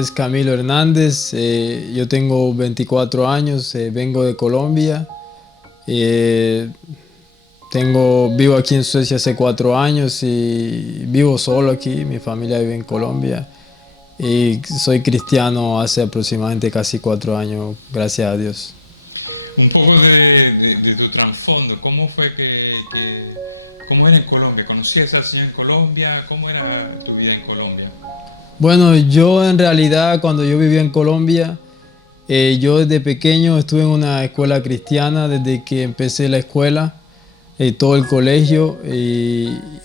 es Camilo Hernández, yo tengo 24 años, vengo de Colombia, eh, vivo aquí en Suecia hace 4 años y vivo solo aquí, mi familia vive en Colombia y soy cristiano hace aproximadamente casi 4 años, gracias a Dios. Un poco de tu trasfondo, ¿cómo fue cómo era en Colombia? ¿Conocías al Señor en Colombia? ¿Cómo era tu vida en Colombia? Bueno, yo en realidad cuando yo vivía en Colombia, yo desde pequeño estuve en una escuela cristiana desde que empecé la escuela, todo el colegio,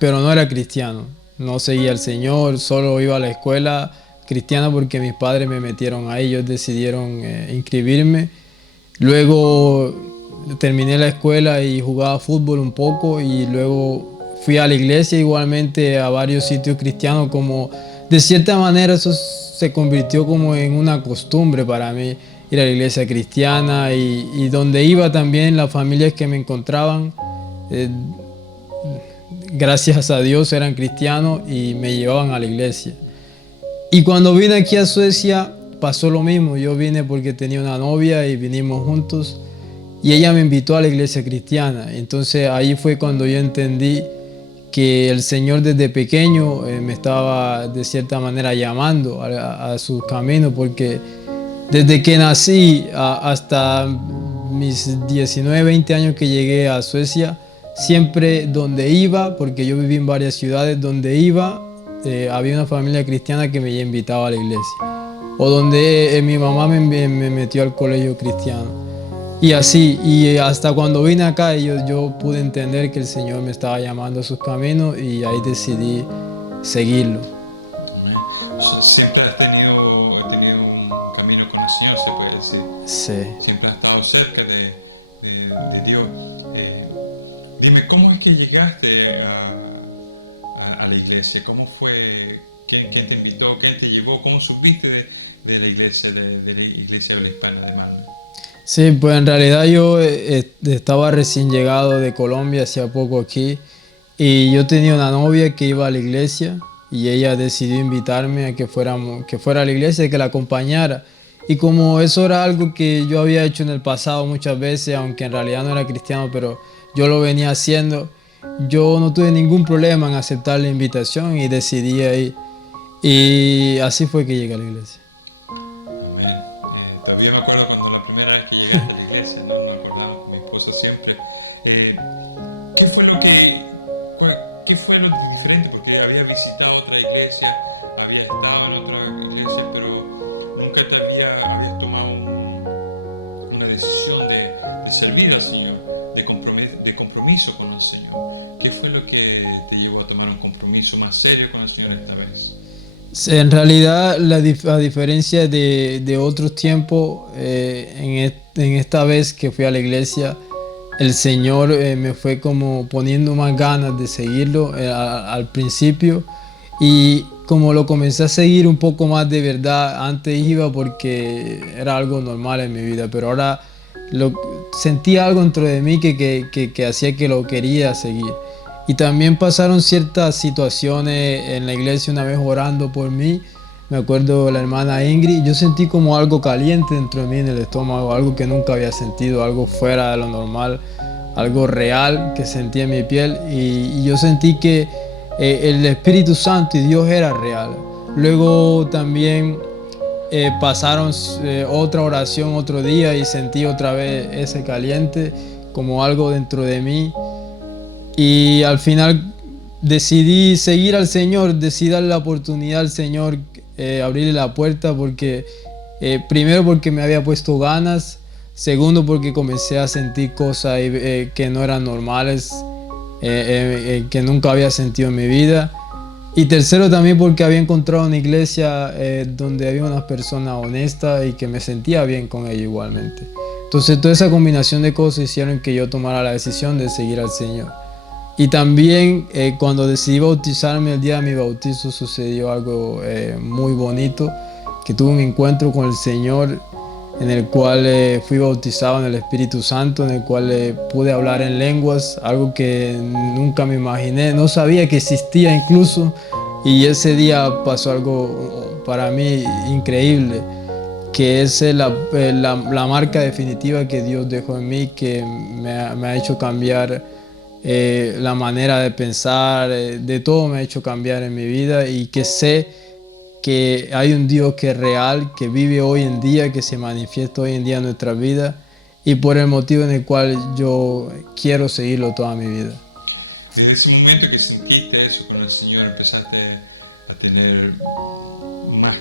pero no era cristiano, no seguía al Señor, solo iba a la escuela cristiana porque mis padres me metieron ahí, ellos decidieron inscribirme. Luego terminé la escuela y jugaba fútbol un poco y luego fui a la iglesia igualmente a varios sitios cristianos como de cierta manera eso se convirtió como en una costumbre para mí ir a la iglesia cristiana y donde iba también las familias que me encontraban eh, gracias a Dios eran cristianos y me llevaban a la iglesia. Y cuando vine aquí a Suecia pasó lo mismo. Yo vine porque tenía una novia y vinimos juntos y ella me invitó a la iglesia cristiana. Entonces ahí fue cuando yo entendí que el Señor desde pequeño me estaba de cierta manera llamando a sus caminos porque desde que nací hasta mis 19, 20 años que llegué a Suecia, siempre donde iba, porque yo viví en varias ciudades, donde iba había una familia cristiana que me invitaba a la iglesia. O donde mi mamá me metió al colegio cristiano. Y así, y hasta cuando vine acá yo pude entender que el Señor me estaba llamando a sus caminos y ahí decidí seguirlo. Siempre has tenido un camino con el Señor, se puede decir. Sí. Siempre has estado cerca de Dios. Dime, ¿cómo es que llegaste a la iglesia? ¿Cómo fue? ¿Quién te invitó? ¿Quién te llevó? ¿Cómo supiste de la iglesia, de la iglesia hispana de Malmö? Sí, pues en realidad yo estaba recién llegado de Colombia hacía poco aquí y yo tenía una novia que iba a la iglesia y ella decidió invitarme a que fuera a la iglesia y que la acompañara. Y como eso era algo que yo había hecho en el pasado muchas veces, aunque en realidad no era cristiano, pero yo lo venía haciendo, yo no tuve ningún problema en aceptar la invitación y decidí ir. Y así fue que llegué a la iglesia. Amén. Todavía me acuerdo cuando la primera vez que llegaste a la iglesia, ¿no? Nos acordamos con mi esposa siempre. Eh, ¿Qué fue qué fue lo diferente? Porque había visitado otra iglesia, había estado en otra iglesia, pero nunca habías tomado una decisión de servir al Señor, de compromiso con el Señor. ¿Qué fue lo que te llevó a tomar un compromiso más serio con el Señor esta vez? En realidad, a diferencia de otros tiempos, en esta vez que fui a la iglesia, el Señor me fue como poniendo más ganas de seguirlo al principio y como lo comencé a seguir un poco más de verdad, antes iba porque era algo normal en mi vida, pero ahora sentí algo dentro de mí que hacía que lo quería seguir. Y también pasaron ciertas situaciones en la iglesia una vez orando por mí. Me acuerdo la hermana Ingrid, yo sentí como algo caliente dentro de mí en el estómago, algo que nunca había sentido, algo fuera de lo normal, algo real que sentí en mi piel y yo sentí que el Espíritu Santo y Dios era real. Luego también pasaron otra oración otro día y sentí otra vez ese caliente como algo dentro de mí. Y al final decidí seguir al Señor, decidí darle la oportunidad al Señor, abrirle la puerta porque primero porque me había puesto ganas, segundo porque comencé a sentir cosas que no eran normales, que nunca había sentido en mi vida. Y tercero también porque había encontrado una iglesia donde había unas personas honestas y que me sentía bien con ellos igualmente. Entonces toda esa combinación de cosas hicieron que yo tomara la decisión de seguir al Señor. Y también cuando decidí bautizarme, el día de mi bautizo sucedió algo muy bonito, que tuve un encuentro con el Señor en el cual fui bautizado en el Espíritu Santo, en el cual pude hablar en lenguas, algo que nunca me imaginé, no sabía que existía incluso, y ese día pasó algo para mí increíble, que es la marca definitiva que Dios dejó en mí, que me ha hecho cambiar la manera de pensar, de todo me ha hecho cambiar en mi vida, y que sé que hay un Dios que es real, que vive hoy en día, que se manifiesta hoy en día en nuestra vida, y por el motivo en el cual yo quiero seguirlo toda mi vida. Desde ese momento que sentiste eso con el Señor, empezaste a tener más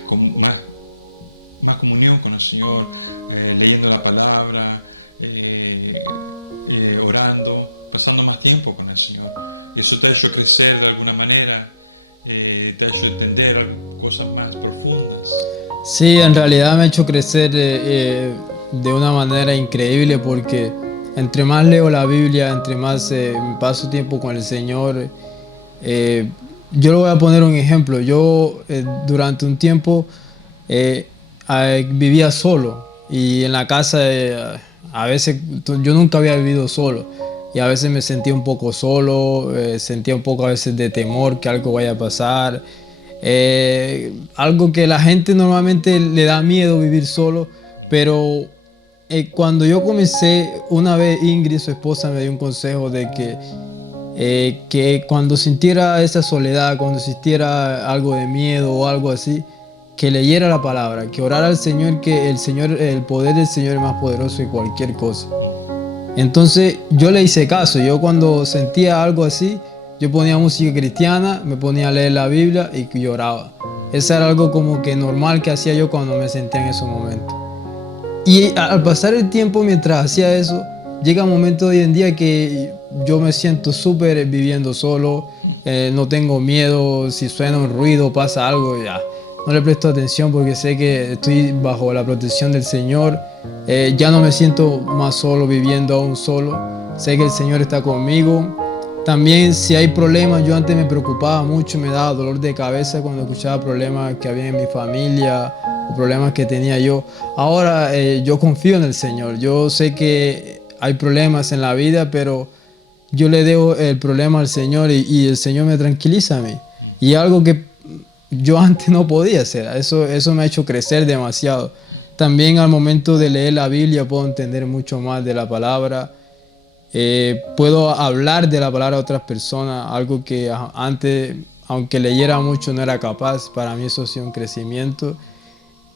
comunión con el Señor, leyendo la palabra, orando, pasando más tiempo con el Señor. Eso te ha hecho crecer de alguna manera, te ha hecho entender cosas más profundas. Sí, en realidad me ha hecho crecer de una manera increíble, porque entre más leo la Biblia, entre más paso tiempo con el Señor, yo le voy a poner un ejemplo. Yo durante un tiempo vivía solo, y en la casa a veces yo nunca había vivido solo, y a veces me sentía un poco solo, sentía un poco a veces de temor que algo vaya a pasar, algo que la gente normalmente le da miedo vivir solo, pero cuando yo comencé, una vez Ingrid, su esposa, me dio un consejo de que cuando sintiera esa soledad, cuando sintiera algo de miedo o algo así, que leyera la palabra, que orara al Señor, que el poder del Señor es más poderoso que cualquier cosa. Entonces yo le hice caso. Yo cuando sentía algo así, yo ponía música cristiana, me ponía a leer la Biblia y lloraba. Eso era algo como que normal que hacía yo cuando me sentía en esos momentos. Y al pasar el tiempo mientras hacía eso, llega un momento hoy en día que yo me siento súper viviendo solo, no tengo miedo, si suena un ruido, pasa algo, ya no le presto atención porque sé que estoy bajo la protección del Señor. Ya no me siento más solo, viviendo aún solo, sé que el Señor está conmigo. También si hay problemas, yo antes me preocupaba mucho, me daba dolor de cabeza cuando escuchaba problemas que había en mi familia o problemas que tenía yo. Ahora yo confío en el Señor, yo sé que hay problemas en la vida, pero yo le debo el problema al Señor, y el Señor me tranquiliza a mí. Y algo que yo antes no podía hacer, eso me ha hecho crecer demasiado. También al momento de leer la Biblia puedo entender mucho más de la palabra. Puedo hablar de la palabra a otras personas, algo que antes, aunque leyera mucho, no era capaz. Para mí eso ha sido un crecimiento.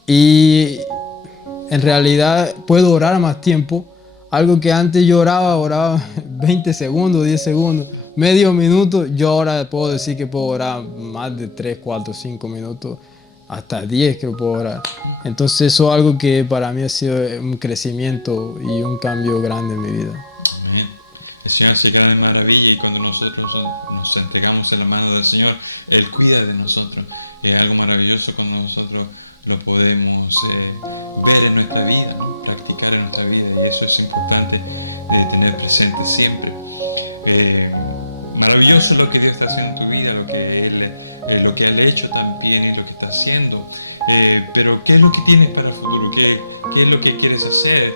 Y en realidad puedo orar más tiempo, algo que antes yo oraba 20 segundos, 10 segundos, medio minuto. Yo ahora puedo decir que puedo orar más de 3, 4, 5 minutos, hasta 10 que puedo orar. Entonces eso es algo que para mí ha sido un crecimiento y un cambio grande en mi vida. Amén. El Señor hace grandes maravillas, y cuando nosotros nos entregamos en la mano del Señor, Él cuida de nosotros. Es algo maravilloso cuando nosotros lo podemos ver en nuestra vida, practicar en nuestra vida, y eso es importante de tener presente siempre. Maravilloso lo que Dios está haciendo en tu vida, lo que Él ha hecho también y lo que está haciendo. Pero ¿qué es lo que tienes para el futuro? ¿Qué es lo que quieres hacer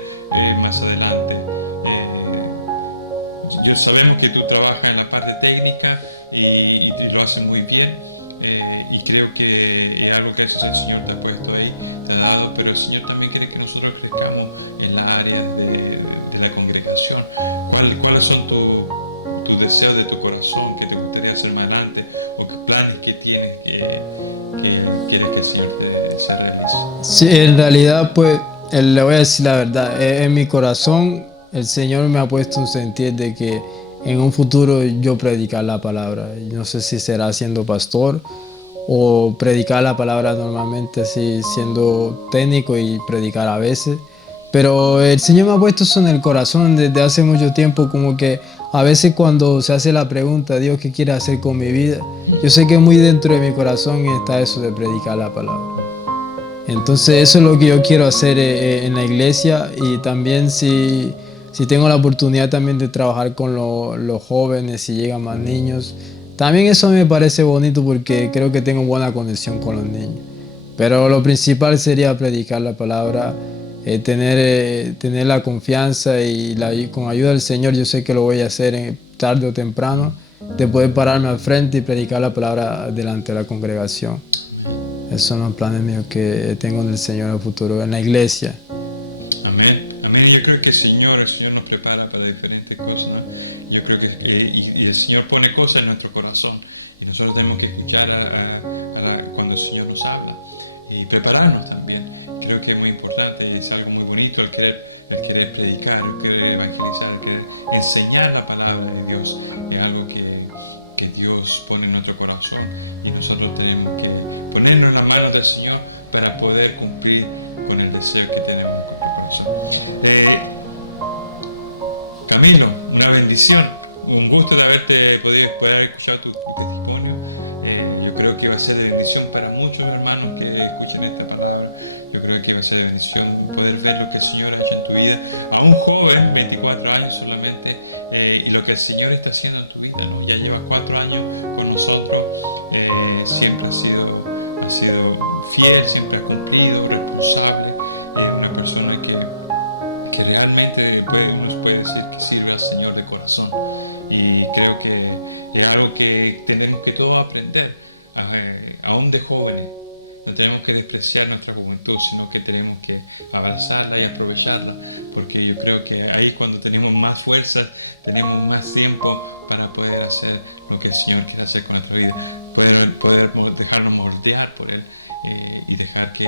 más adelante? Yo sabemos que tú trabajas en la parte técnica y lo haces muy bien, y creo que es algo que el Señor te ha puesto ahí, te ha dado, pero el Señor también quiere que nosotros crezcamos en las áreas de la congregación. ¿Cuáles son tus deseos de tu corazón que te gustaría hacer más adelante, o qué planes que tienes que quieres que el Señor se realice? Sí, en realidad pues le voy a decir la verdad, en mi corazón el Señor me ha puesto un sentir de que en un futuro yo predicar la palabra. No sé si será siendo pastor o predicar la palabra normalmente, así siendo técnico y predicar a veces. Pero el Señor me ha puesto eso en el corazón desde hace mucho tiempo, como que a veces cuando se hace la pregunta, Dios, ¿qué quiere hacer con mi vida? Yo sé que muy dentro de mi corazón está eso de predicar la palabra. Entonces eso es lo que yo quiero hacer en la iglesia, y también si tengo la oportunidad también de trabajar con los jóvenes, si llegan más niños, también eso me parece bonito porque creo que tengo buena conexión con los niños. Pero lo principal sería predicar la palabra, tener la confianza y con ayuda del Señor yo sé que lo voy a hacer tarde o temprano, de poder pararme al frente y predicar la palabra delante de la congregación. Esos son los planes míos que tengo en el Señor en el futuro, en la iglesia. Amén. Amén. Yo creo que el Señor nos prepara para diferentes cosas. Yo creo que y el Señor pone cosas en nuestro corazón. Y nosotros tenemos que escuchar cuando el Señor nos habla. Y prepararnos también. Creo que es muy importante. Es algo muy bonito el querer predicar, el querer evangelizar, el querer enseñar la palabra de Dios. Es algo que Dios pone en nuestro corazón. Y nosotros tenemos que ponernos en la mano del Señor para poder cumplir con el deseo que tenemos en nuestro corazón. Camilo, una bendición, un gusto de haberte podido escuchar tu testimonio. Yo creo que va a ser de bendición para muchos hermanos que escuchen esta palabra. Yo creo que va a ser de bendición poder ver lo que el Señor ha hecho en tu vida, a un joven, 24 años solamente, y lo que el Señor está haciendo en tu vida, ¿no? Ya llevas 4 años con nosotros, siempre has sido fiel, siempre has cumplido, responsable, una persona que realmente nos puede decir que sirve al Señor de corazón. Y creo que es algo que tenemos que todos aprender, aún de jóvenes. No tenemos que despreciar nuestra juventud, sino que tenemos que avanzarla y aprovecharla, porque yo creo que ahí es cuando tenemos más fuerza, tenemos más tiempo para poder hacer lo que el Señor quiere hacer con nuestra vida, poder dejarnos moldear por Él y dejar que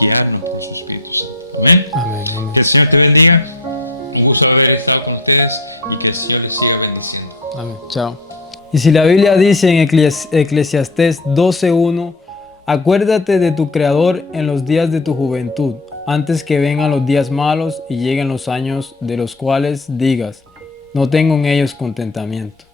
guiarnos por su Espíritu Santo. Amén. Amén, amén. Que el Señor te bendiga. Un gusto haber estado con ustedes y que el Señor les siga bendiciendo. Amén. Chao. Y si la Biblia dice en Eclesiastés 12:1, acuérdate de tu Creador en los días de tu juventud, antes que vengan los días malos y lleguen los años de los cuales digas, no tengo en ellos contentamiento.